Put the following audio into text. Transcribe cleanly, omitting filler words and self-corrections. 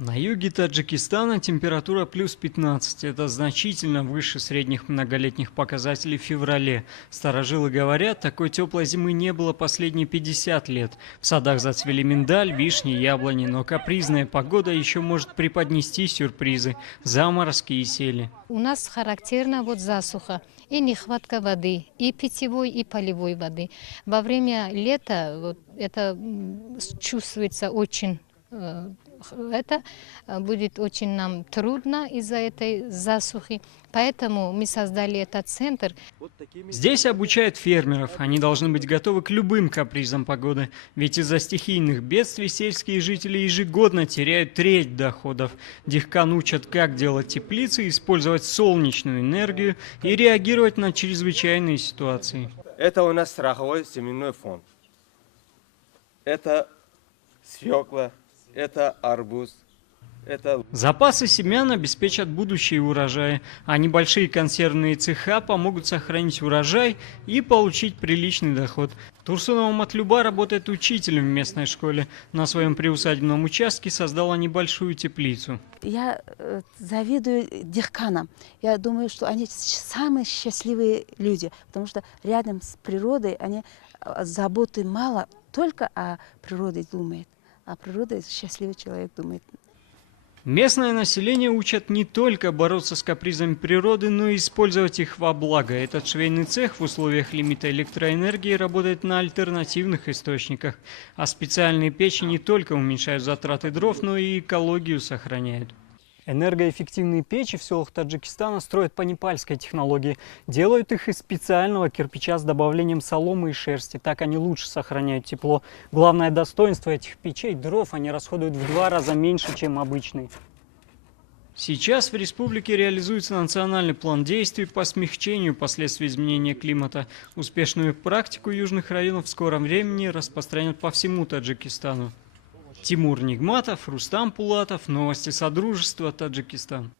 На юге Таджикистана температура плюс 15. Это значительно выше средних многолетних показателей в феврале. Старожилы говорят, такой теплой зимы не было последние 50 лет. В садах зацвели миндаль, вишни, яблони, но капризная погода еще может преподнести сюрпризы – заморозки и сели. У нас характерна засуха и нехватка воды, и питьевой, и полевой воды. Во время лета это чувствуется очень. Это будет очень нам трудно из-за этой засухи, поэтому мы создали этот центр. Здесь обучают фермеров. Они должны быть готовы к любым капризам погоды. Ведь из-за стихийных бедствий сельские жители ежегодно теряют треть доходов. Дихкан учат, как делать теплицы, использовать солнечную энергию и реагировать на чрезвычайные ситуации. Это у нас страховой семенной фонд. Это свекла. Это арбуз. Запасы семян обеспечат будущие урожаи, а небольшие консервные цеха помогут сохранить урожай и получить приличный доход. Турсунова Матлюба работает учителем в местной школе. На своем приусадебном участке создала небольшую теплицу. Я завидую дихканам. Я думаю, что они самые счастливые люди, потому что рядом с природой они заботы мало, только о природе думают. А природа счастливый человек думает. Местное население учат не только бороться с капризами природы, но и использовать их во благо. Этот швейный цех в условиях лимита электроэнергии работает на альтернативных источниках. А специальные печи не только уменьшают затраты дров, но и экологию сохраняют. Энергоэффективные печи в селах Таджикистана строят по непальской технологии. Делают их из специального кирпича с добавлением соломы и шерсти. Так они лучше сохраняют тепло. Главное достоинство этих печей – дров они расходуют в 2 раза меньше, чем обычные. Сейчас в республике реализуется национальный план действий по смягчению последствий изменения климата. Успешную практику южных районов в скором времени распространят по всему Таджикистану. Тимур Нигматов, Рустам Пулатов. Новости Содружества, Таджикистан.